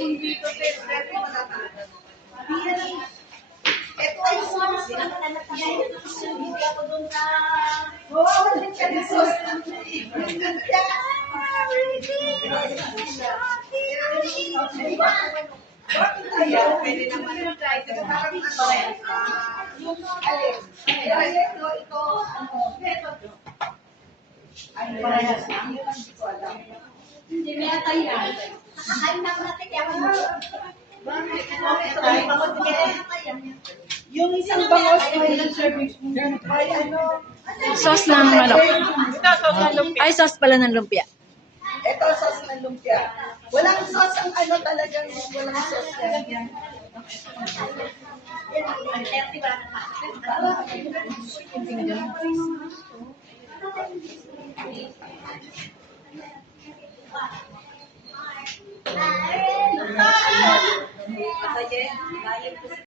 dito, pero matataas. Ito ay sauce. Hindi ako doon sa... Oo, hindi siya na sauce. Pwede naman yung try. Ito parang ito. Yung alin. Ito. Ay, parehas na. Hindi ko alam. Hindi na yata yan. Nakakain na natin yan. Bakit? Yung isang bangos may service mo. Ay, ano? Sauce ng manok. Ay, sauce pala ng lumpia. Ito, sauce ng lumpia. Walang sauce ang ano talagang walang sauce yan.